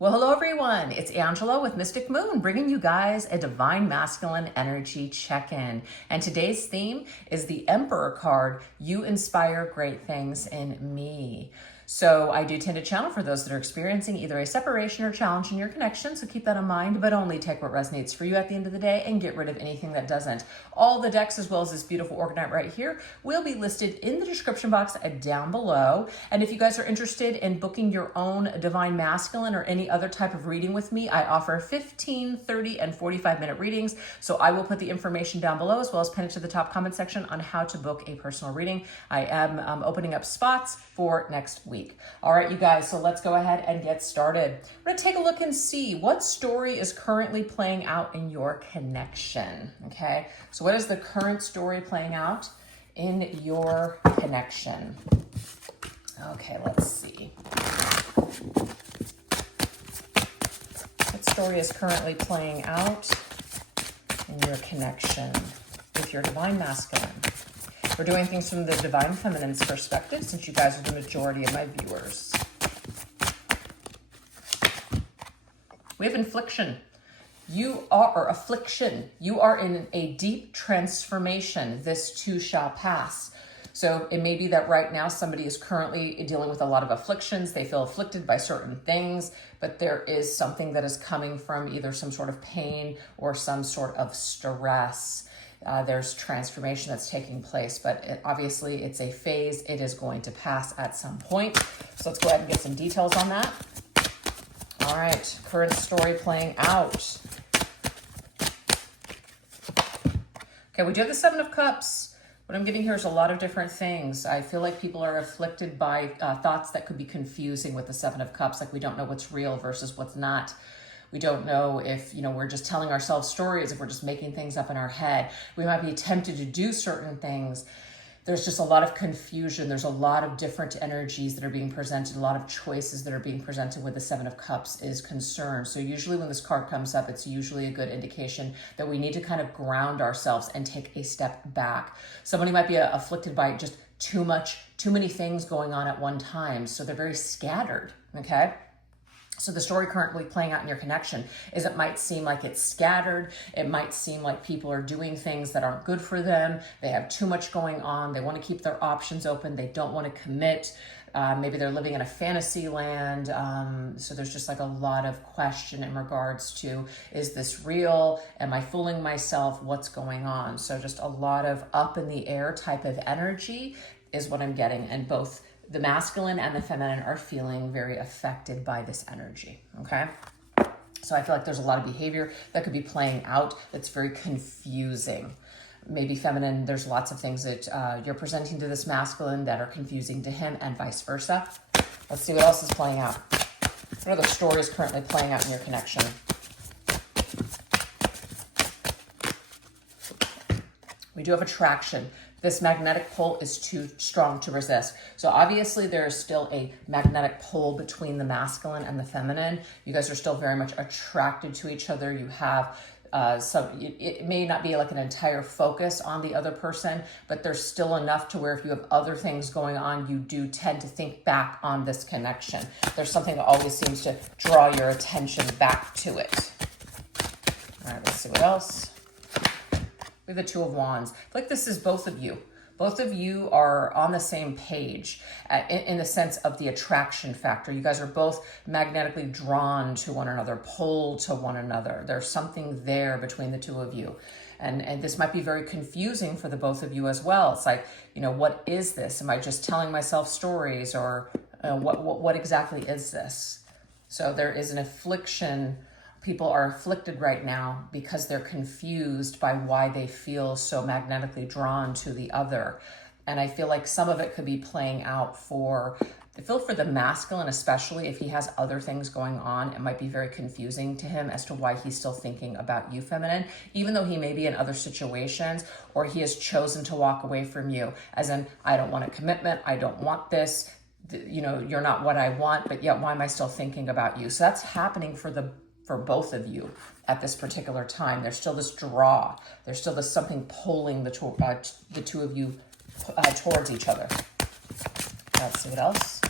Well, hello everyone. It's Angela with Mystic Moon, bringing you guys a divine masculine energy check-in. And today's theme is the Emperor card. You inspire great things in me. So I do tend to channel for those that are experiencing either a separation or challenge in your connection. So keep that in mind, but only take what resonates for you at the end of the day and get rid of anything that doesn't. All the decks, as well as this beautiful orgonite right here, will be listed in the description box down below. And if you guys are interested in booking your own divine masculine or any other type of reading with me, I offer 15, 30, and 45-minute readings. So I will put the information down below, as well as pin it to the top comment section on how to book a personal reading. I am opening up spots for next week. All right, you guys, so let's go ahead and get started. We're gonna take a look and see what story is currently playing out in your connection, okay? So what is the current story playing out in your connection? Okay, let's see. What story is currently playing out in your connection with your divine masculine? We're doing things from the divine feminine's perspective, since you guys are the majority of my viewers. We have infliction. You are affliction. You are in a deep transformation. This too shall pass. So it may be that right now somebody is currently dealing with a lot of afflictions. They feel afflicted by certain things, but there is something that is coming from either some sort of pain or some sort of stress. There's transformation that's taking place, but obviously it's a phase. It is going to pass at some point. So let's go ahead and get some details on that. All right, current story playing out. Okay, we do have the Seven of Cups. What I'm getting here is a lot of different things. I feel like people are afflicted by thoughts that could be confusing with the Seven of Cups, like we don't know what's real versus what's not. We don't know if, we're just telling ourselves stories, if we're just making things up in our head. We might be tempted to do certain things. There's just a lot of confusion. There's a lot of different energies that are being presented, a lot of choices that are being presented with the Seven of Cups is concerned. So usually when this card comes up, it's usually a good indication that we need to kind of ground ourselves and take a step back. Somebody might be afflicted by just too many things going on at one time. So they're very scattered, okay? So the story currently playing out in your connection is it might seem like it's scattered. It might seem like people are doing things that aren't good for them. They have too much going on. They want to keep their options open. They don't want to commit. Maybe they're living in a fantasy land. So there's just like a lot of question in regards to, is this real? Am I fooling myself? What's going on? So just a lot of up in the air type of energy is what I'm getting, and both the masculine and the feminine are feeling very affected by this energy, okay? So I feel like there's a lot of behavior that could be playing out that's very confusing. Maybe feminine, there's lots of things that you're presenting to this masculine that are confusing to him, and vice versa. Let's see what else is playing out. What other stories currently playing out in your connection? We do have attraction. This magnetic pull is too strong to resist. So obviously there is still a magnetic pull between the masculine and the feminine. You guys are still very much attracted to each other. You have it may not be like an entire focus on the other person, but there's still enough to where if you have other things going on, you do tend to think back on this connection. There's something that always seems to draw your attention back to it. All right, let's see what else. We have the Two of Wands. I feel like this is both of you. Both of you are on the same page in the sense of the attraction factor. You guys are both magnetically drawn to one another, pulled to one another. There's something there between the two of you. And this might be very confusing for the both of you as well. It's like, what is this? Am I just telling myself stories, or what exactly is this? So there is an affliction. People are afflicted right now because they're confused by why they feel so magnetically drawn to the other. And I feel like some of it could be playing out for the masculine, especially if he has other things going on. It might be very confusing to him as to why he's still thinking about you, feminine, even though he may be in other situations, or he has chosen to walk away from you, as in, I don't want a commitment. I don't want this. You're not what I want, but yet why am I still thinking about you? So that's happening for both of you at this particular time. There's still this draw. There's still this something pulling the two of you towards each other. Let's see what else.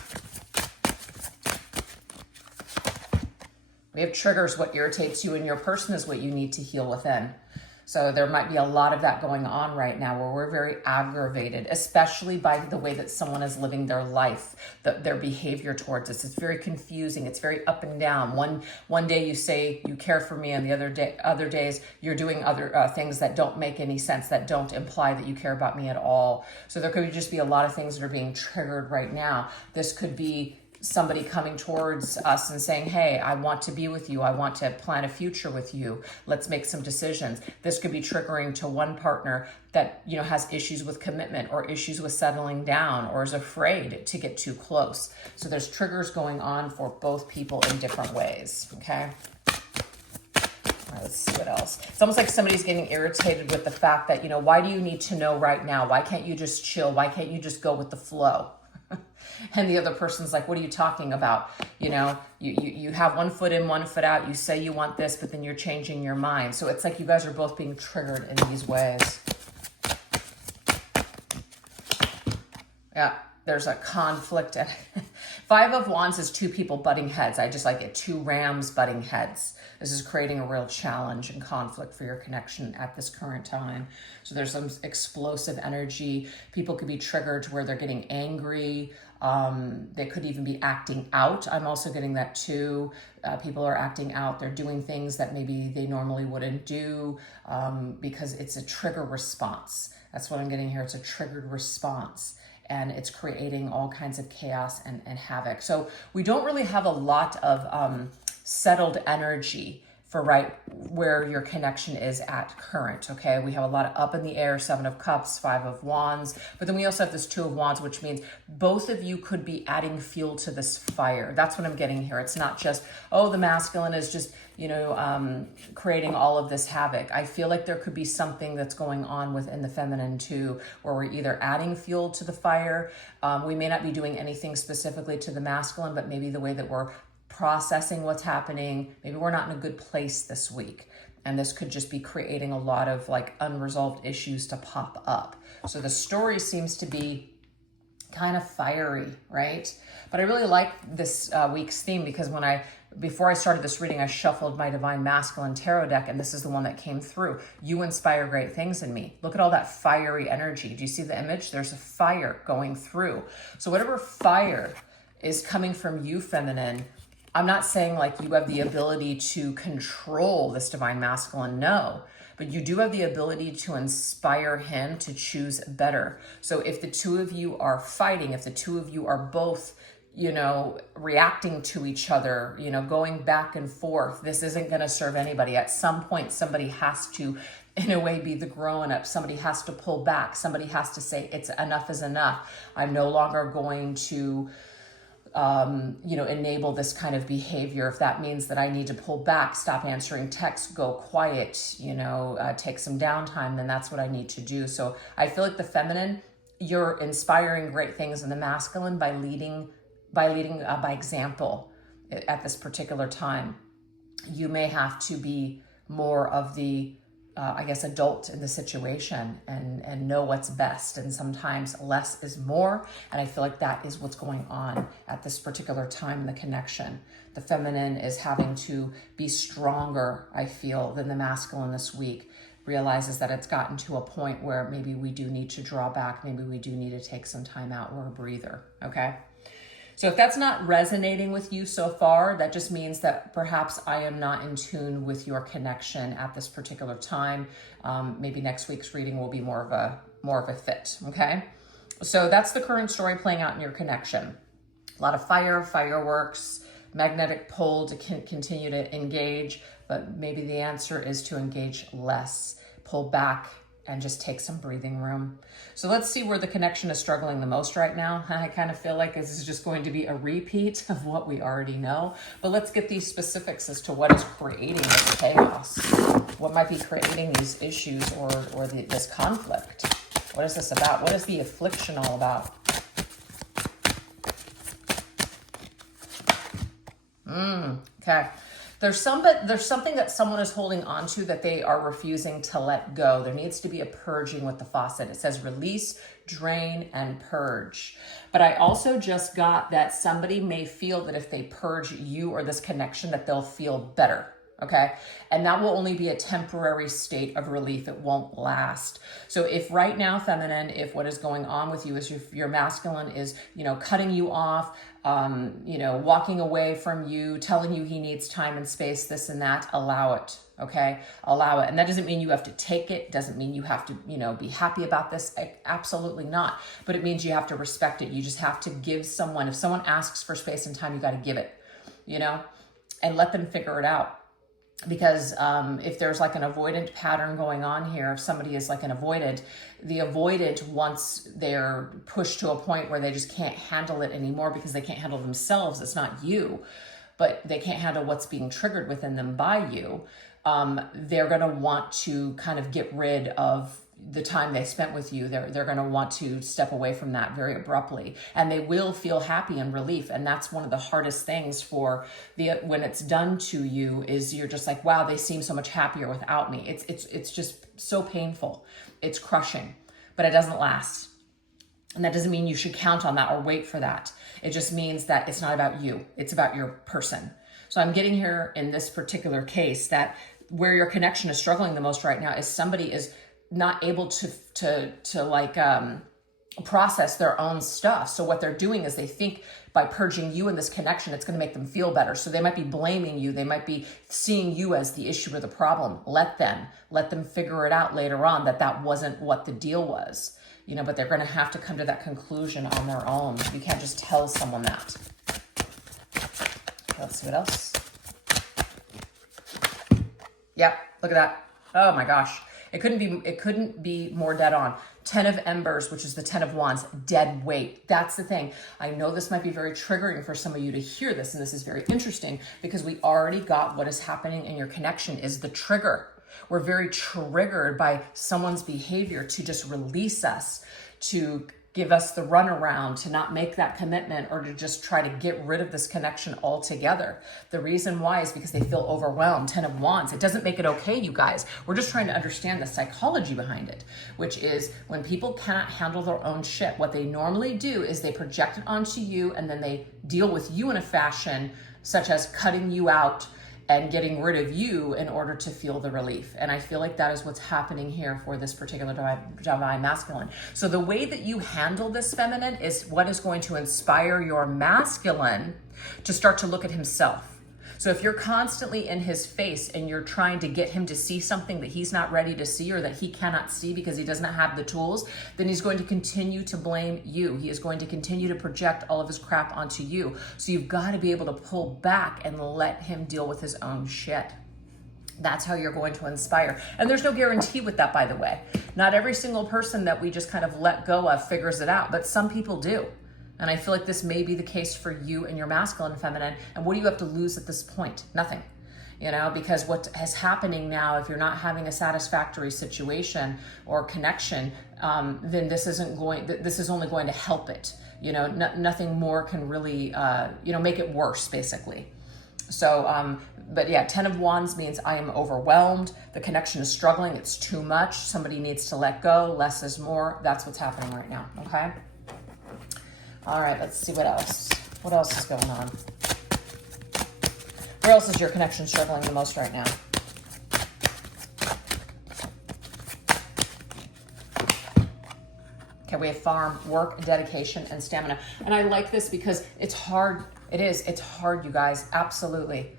We have triggers. What irritates you in your person is what you need to heal within. So there might be a lot of that going on right now where we're very aggravated, especially by the way that someone is living their life, their behavior towards us. It's very confusing. It's very up and down. One day you say you care for me, and the other days you're doing other things that don't make any sense, that don't imply that you care about me at all. So there could just be a lot of things that are being triggered right now. This could be somebody coming towards us and saying, hey, I want to be with you. I want to plan a future with you. Let's make some decisions. This could be triggering to one partner that, you know, has issues with commitment or issues with settling down or is afraid to get too close. So there's triggers going on for both people in different ways, okay? All right, let's see what else. It's almost like somebody's getting irritated with the fact that, you know, why do you need to know right now? Why can't you just chill? Why can't you just go with the flow? And the other person's like, what are you talking about? You know, you have one foot in, one foot out. You say you want this, but then you're changing your mind. So it's like you guys are both being triggered in these ways. Yeah, there's a conflict. Five of Wands is two people butting heads. I just like it. Two rams butting heads. This is creating a real challenge and conflict for your connection at this current time. So there's some explosive energy. People could be triggered to where they're getting angry. They could even be acting out. I'm also getting that too. People are acting out. They're doing things that maybe they normally wouldn't do because it's a trigger response. That's what I'm getting here. It's a triggered response. And it's creating all kinds of chaos and havoc. So we don't really have a lot of settled energy for right where your connection is at current, okay? We have a lot of up in the air, Seven of Cups, Five of Wands, but then we also have this Two of Wands, which means both of you could be adding fuel to this fire. That's what I'm getting here. It's not just, oh, the masculine is just, you know, creating all of this havoc. I feel like there could be something that's going on within the feminine too, where we're either adding fuel to the fire. We may not be doing anything specifically to the masculine, but maybe the way that we're processing what's happening. Maybe we're not in a good place this week. And this could just be creating a lot of like unresolved issues to pop up. So the story seems to be kind of fiery, right? But I really like this week's theme because before I started this reading, I shuffled my Divine Masculine Tarot deck, and this is the one that came through. You inspire great things in me. Look at all that fiery energy. Do you see the image? There's a fire going through. So whatever fire is coming from you, feminine, I'm not saying like you have the ability to control this Divine Masculine, no, but you do have the ability to inspire him to choose better. So if the two of you are fighting, if the two of you are both, you know, reacting to each other, you know, going back and forth, this isn't going to serve anybody. At some point, somebody has to, in a way, be the grown up. Somebody has to pull back. Somebody has to say, it's enough is enough. I'm no longer going to you know, enable this kind of behavior. If that means that I need to pull back, stop answering texts, go quiet, you know, take some downtime, then that's what I need to do. So I feel like the feminine, you're inspiring great things in the masculine by leading by example at this particular time. You may have to be more of the I guess, adult in the situation and know what's best. And sometimes less is more. And I feel like that is what's going on at this particular time in the connection. The feminine is having to be stronger, I feel, than the masculine this week. Realizes that it's gotten to a point where maybe we do need to draw back. Maybe we do need to take some time out or a breather, okay? So if that's not resonating with you so far, that just means that perhaps I am not in tune with your connection at this particular time. Maybe next week's reading will be more of a fit, okay? So that's the current story playing out in your connection. A lot of fire, fireworks, magnetic pull to continue to engage, but maybe the answer is to engage less, pull back, and just take some breathing room. So let's see where the connection is struggling the most right now. I kind of feel like this is just going to be a repeat of what we already know, but let's get these specifics as to what is creating this chaos. What might be creating these issues or this conflict? What is this about? What is the affliction all about? Okay. There's something that someone is holding on to that they are refusing to let go. There needs to be a purging with the faucet. It says release, drain, and purge. But I also just got that somebody may feel that if they purge you or this connection, that they'll feel better. Okay. And that will only be a temporary state of relief. It won't last. So if right now, feminine, if what is going on with you is your masculine is, cutting you off, walking away from you, telling you he needs time and space, this and that, allow it. Okay. Allow it. And that doesn't mean you have to take it. Doesn't mean you have to, be happy about this. Absolutely not. But it means you have to respect it. You just have to give someone, if someone asks for space and time, you got to give it, and let them figure it out. Because if there's like an avoidant pattern going on here, if somebody is like an avoidant, the avoidant, once they're pushed to a point where they just can't handle it anymore because they can't handle themselves, it's not you, but they can't handle what's being triggered within them by you, they're going to want to kind of get rid of the time they spent with you. They're going to want to step away from that very abruptly, and they will feel happy and relief. And that's one of the hardest things for when it's done to you, is you're just like, wow, they seem so much happier without me. It's just so painful. It's crushing, but it doesn't last. And that doesn't mean you should count on that or wait for that. It just means that it's not about you. It's about your person. So I'm getting here in this particular case that where your connection is struggling the most right now is somebody is not able to process their own stuff. So what they're doing is they think by purging you in this connection, it's going to make them feel better. So they might be blaming you. They might be seeing you as the issue or the problem. Let them figure it out later on that wasn't what the deal was, but they're going to have to come to that conclusion on their own. You can't just tell someone that. Okay, let's see what else. Yep. Look at that. Oh my gosh. It couldn't be more dead on. 10 of Embers, which is the 10 of Wands, dead weight. That's the thing. I know this might be very triggering for some of you to hear this, and this is very interesting because we already got what is happening in your connection is the trigger. We're very triggered by someone's behavior to just release us, to give us the runaround, to not make that commitment, or to just try to get rid of this connection altogether. The reason why is because they feel overwhelmed. 10 of Wands. It doesn't make it okay, you guys. We're just trying to understand the psychology behind it, which is when people cannot handle their own shit, what they normally do is they project it onto you, and then they deal with you in a fashion such as cutting you out and getting rid of you in order to feel the relief. And I feel like that is what's happening here for this particular divine masculine. So the way that you handle this feminine is what is going to inspire your masculine to start to look at himself. So if you're constantly in his face and you're trying to get him to see something that he's not ready to see or that he cannot see because he doesn't have the tools, then he's going to continue to blame you. He is going to continue to project all of his crap onto you. So you've got to be able to pull back and let him deal with his own shit. That's how you're going to inspire. And there's no guarantee with that, by the way. Not every single person that we just kind of let go of figures it out, but some people do. And I feel like this may be the case for you and your masculine and feminine. And what do you have to lose at this point? Nothing. Because what is happening now, if you're not having a satisfactory situation or connection, then this is only going to help it. Nothing more can really, make it worse, basically. So, but yeah, 10 of Wands means I am overwhelmed. The connection is struggling. It's too much. Somebody needs to let go. Less is more. That's what's happening right now. Okay. All right, let's see what else. What else is going on? Where else is your connection struggling the most right now? Okay, we have farm, work, dedication, and stamina. And I like this because it's hard. It is. It's hard, you guys. Absolutely.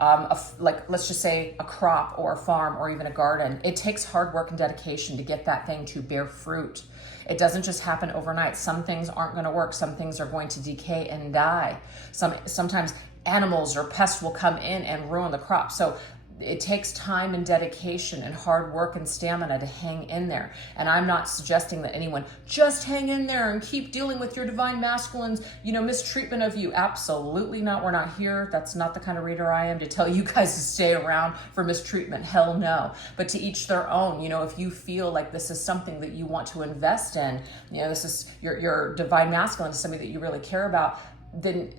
Let's just say a crop or a farm or even a garden. It takes hard work and dedication to get that thing to bear fruit. It doesn't just happen overnight. Some things aren't going to work. Some things are going to decay and die. Sometimes animals or pests will come in and ruin the crop. So it takes time and dedication and hard work and stamina to hang in there. And I'm not suggesting that anyone just hang in there and keep dealing with your divine masculine's, mistreatment of you. Absolutely not. We're not here. That's not the kind of reader I am to tell you guys to stay around for mistreatment. Hell no. But to each their own. If you feel like this is something that you want to invest in, this is your divine masculine is something that you really care about, then,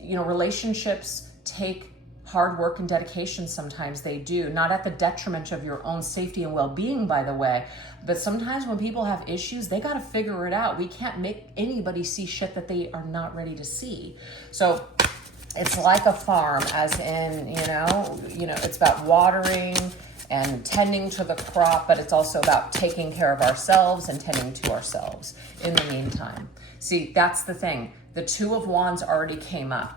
relationships take hard work and dedication. Sometimes they do, not at the detriment of your own safety and well-being, by the way, but sometimes when people have issues, they got to figure it out. We can't make anybody see shit that they are not ready to see. So it's like a farm, as in, it's about watering and tending to the crop, but it's also about taking care of ourselves and tending to ourselves in the meantime. See, that's the thing. The Two of Wands already came up.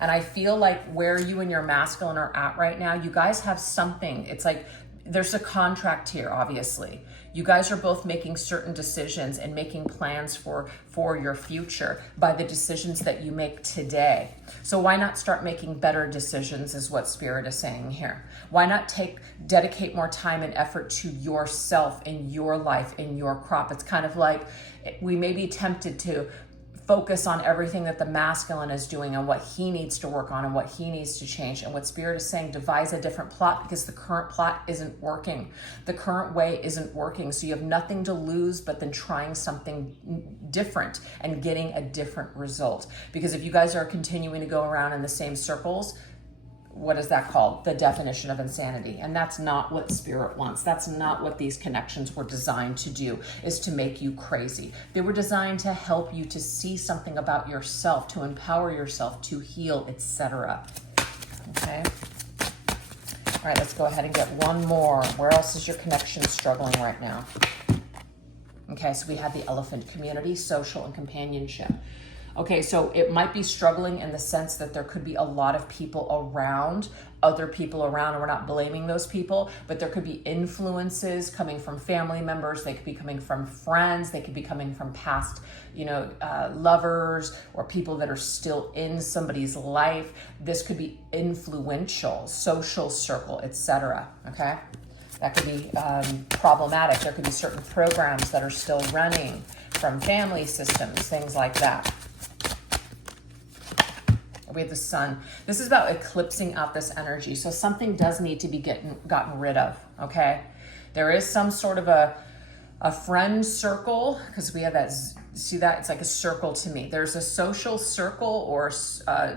And I feel like where you and your masculine are at right now, you guys have something. It's like there's a contract here, obviously. You guys are both making certain decisions and making plans for your future by the decisions that you make today. So why not start making better decisions is what Spirit is saying here. Why not dedicate more time and effort to yourself in your life, in your crop? It's kind of like we may be tempted to focus on everything that the masculine is doing and what he needs to work on and what he needs to change. And what Spirit is saying, devise a different plot, because the current plot isn't working. The current way isn't working. So you have nothing to lose but then trying something different and getting a different result. Because if you guys are continuing to go around in the same circles, what is that called? The definition of insanity. And that's not what Spirit wants. That's not what these connections were designed to do, is to make you crazy. They were designed to help you to see something about yourself, to empower yourself, to heal, etc. Okay? All right, let's go ahead and get one more. Where else is your connection struggling right now? Okay, so we have the Elephant: community, social, and companionship. Okay, so it might be struggling in the sense that there could be a lot of people around, other people around, and we're not blaming those people, but there could be influences coming from family members. They could be coming from friends. They could be coming from past, lovers, or people that are still in somebody's life. This could be influential, social circle, etc. Okay, that could be problematic. There could be certain programs that are still running from family systems, things like that. We have the Sun. This is about eclipsing out this energy. So something does need to be gotten rid of, okay? There is some sort of a friend circle, because we have that, see that? It's like a circle to me. There's a social circle, or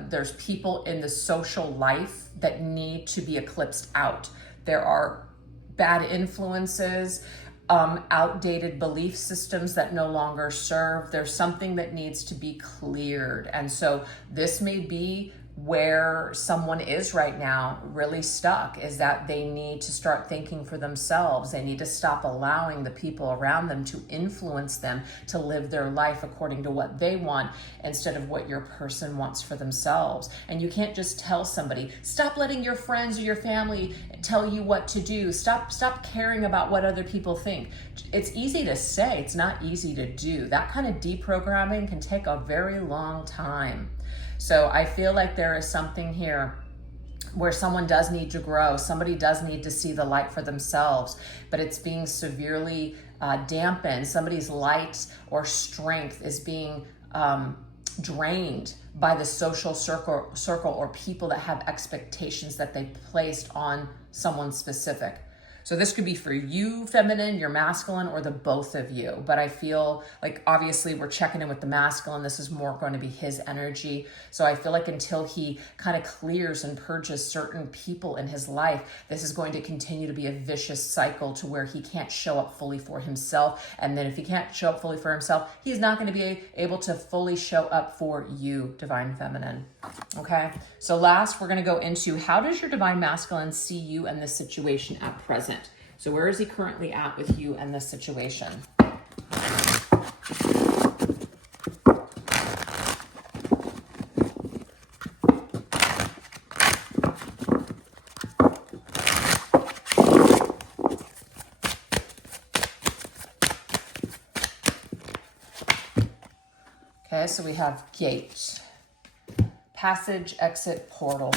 there's people in the social life that need to be eclipsed out. There are bad influences, outdated belief systems that no longer serve. There's something that needs to be cleared. And so this may be where someone is right now, really stuck, is that they need to start thinking for themselves. They need to stop allowing the people around them to influence them to live their life according to what they want instead of what your person wants for themselves. And you can't just tell somebody, stop letting your friends or your family tell you what to do. Stop caring about what other people think. It's easy to say, it's not easy to do. That kind of deprogramming can take a very long time. So I feel like there is something here where someone does need to grow. Somebody does need to see the light for themselves, but it's being severely dampened. Somebody's light or strength is being drained by the social circle or people that have expectations that they placed on someone specific. So this could be for you, feminine, your masculine, or the both of you. But I feel like obviously we're checking in with the masculine. This is more going to be his energy. So I feel like until he kind of clears and purges certain people in his life, this is going to continue to be a vicious cycle to where he can't show up fully for himself. And then if he can't show up fully for himself, he's not going to be able to fully show up for you, divine feminine. Okay, so last we're going to go into, how does your divine masculine see you and this situation at present? So where is he currently at with you and this situation? Okay, so we have gate, passage, exit, portal.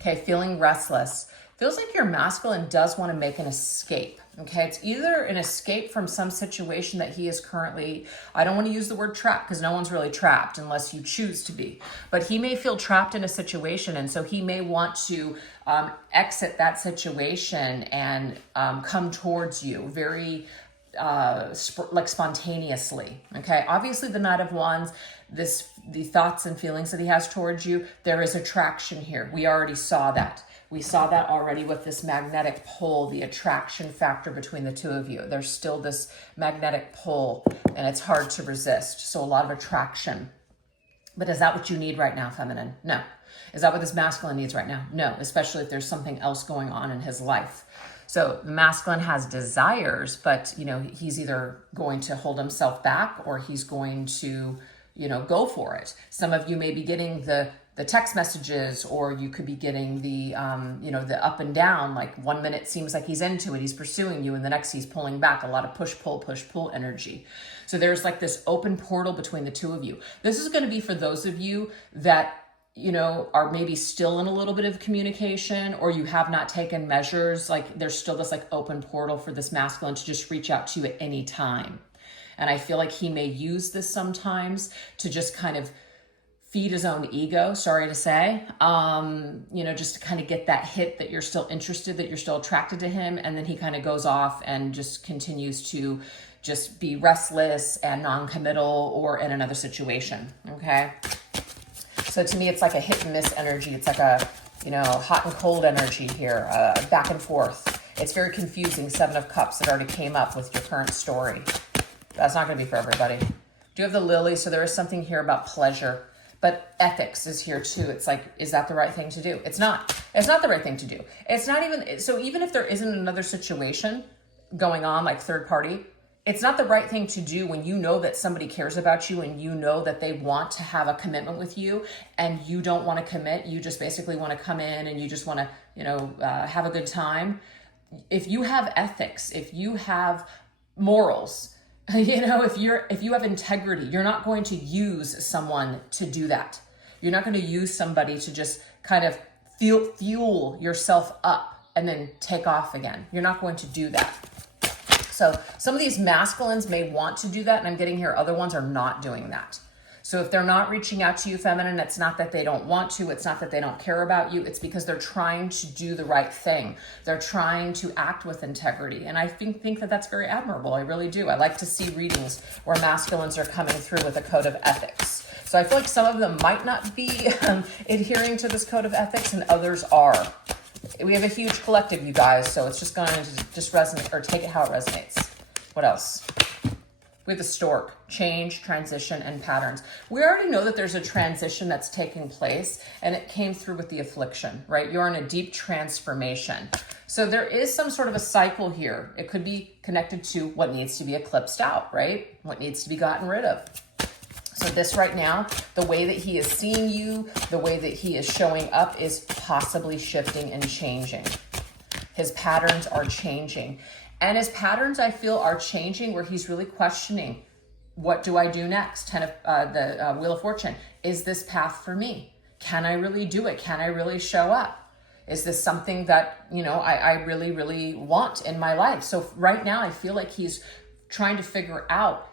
Okay, feeling restless. Feels like your masculine does want to make an escape. Okay, it's either an escape from some situation that he is currently, I don't want to use the word trapped because no one's really trapped unless you choose to be, but he may feel trapped in a situation, and so he may want to exit that situation and come towards you very like spontaneously. Okay. Obviously the Knight of Wands, the thoughts and feelings that he has towards you, there is attraction here. We already saw that. We saw that already with this magnetic pull, the attraction factor between the two of you. There's still this magnetic pull and it's hard to resist. So a lot of attraction. But is that what you need right now, feminine? No. Is that what this masculine needs right now? No, especially if there's something else going on in his life. So the masculine has desires, but he's either going to hold himself back or he's going to, go for it. Some of you may be getting the text messages, or you could be getting the up and down, like 1 minute seems like he's into it, he's pursuing you, and the next he's pulling back, a lot of push, pull energy. So there's like this open portal between the two of you. This is going to be for those of you that, are maybe still in a little bit of communication, or you have not taken measures. Like there's still this like open portal for this masculine to just reach out to you at any time. And I feel like he may use this sometimes to just kind of feed his own ego, sorry to say, just to kind of get that hit that you're still interested, that you're still attracted to him. And then he kind of goes off and just continues to just be restless and non-committal or in another situation. Okay. So to me, it's like a hit and miss energy. It's like a, hot and cold energy here, back and forth. It's very confusing. 7 of Cups that already came up with your current story. That's not going to be for everybody. Do you have the Lily? So there is something here about pleasure, but ethics is here too. It's like, is that the right thing to do? It's not. It's not the right thing to do. It's not even, so even if there isn't another situation going on, like third party, it's not the right thing to do when you know that somebody cares about you and you know that they want to have a commitment with you and you don't want to commit. You just basically want to come in and you just want to, have a good time. If you have ethics, if you have morals, if you have integrity, you're not going to use someone to do that. You're not going to use somebody to just kind of fuel yourself up and then take off again. You're not going to do that. So some of these masculines may want to do that, and I'm getting here other ones are not doing that. So if they're not reaching out to you, feminine, it's not that they don't want to, it's not that they don't care about you, it's because they're trying to do the right thing. They're trying to act with integrity. And I think that that's very admirable. I really do. I like to see readings where masculines are coming through with a code of ethics. So I feel like some of them might not be adhering to this code of ethics and others are. We have a huge collective, you guys, so it's just going to just resonate, or take it how it resonates. What else? We have the Stork, change, transition, and patterns. We already know that there's a transition that's taking place, and it came through with the affliction, right? You're in a deep transformation. So there is some sort of a cycle here. It could be connected to what needs to be eclipsed out, right? What needs to be gotten rid of. So this right now, the way that he is seeing you, the way that he is showing up is possibly shifting and changing. His patterns are changing. And his patterns, I feel, are changing where he's really questioning, what do I do next? The Wheel of Fortune. Is this path for me? Can I really do it? Can I really show up? Is this something that, I really, really want in my life? So right now, I feel like he's trying to figure out,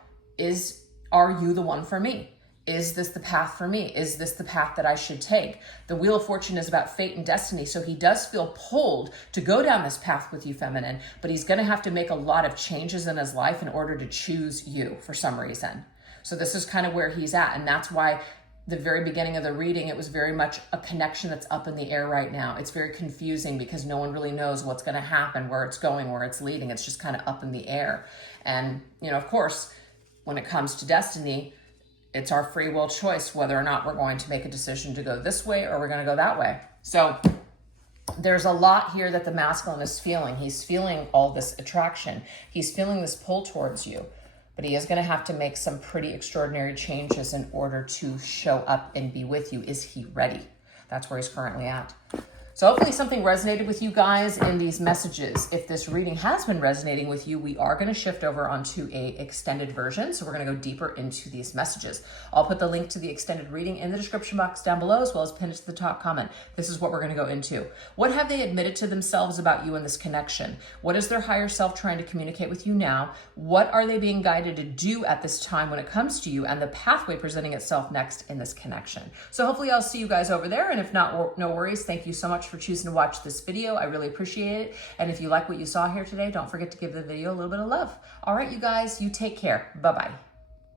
are you the one for me? Is this the path for me? Is this the path that I should take? The Wheel of Fortune is about fate and destiny. So he does feel pulled to go down this path with you, feminine, but he's going to have to make a lot of changes in his life in order to choose you for some reason. So this is kind of where he's at. And that's why the very beginning of the reading, it was very much a connection that's up in the air right now. It's very confusing because no one really knows what's going to happen, where it's going, where it's leading. It's just kind of up in the air. And, of course, when it comes to destiny, it's our free will choice whether or not we're going to make a decision to go this way or we're going to go that way. So there's a lot here that the masculine is feeling. He's feeling all this attraction. He's feeling this pull towards you, but he is going to have to make some pretty extraordinary changes in order to show up and be with you. Is he ready? That's where he's currently at. So hopefully something resonated with you guys in these messages. If this reading has been resonating with you, we are going to shift over onto a extended version. So we're going to go deeper into these messages. I'll put the link to the extended reading in the description box down below, as well as pin it to the top comment. This is what we're going to go into. What have they admitted to themselves about you in this connection? What is their higher self trying to communicate with you now? What are they being guided to do at this time when it comes to you, and the pathway presenting itself next in this connection? So hopefully I'll see you guys over there. And if not, no worries. Thank you so much much for choosing to watch this video. I really appreciate it. And if you like what you saw here today, don't forget to give the video a little bit of love. All right, you guys, you take care. Bye-bye.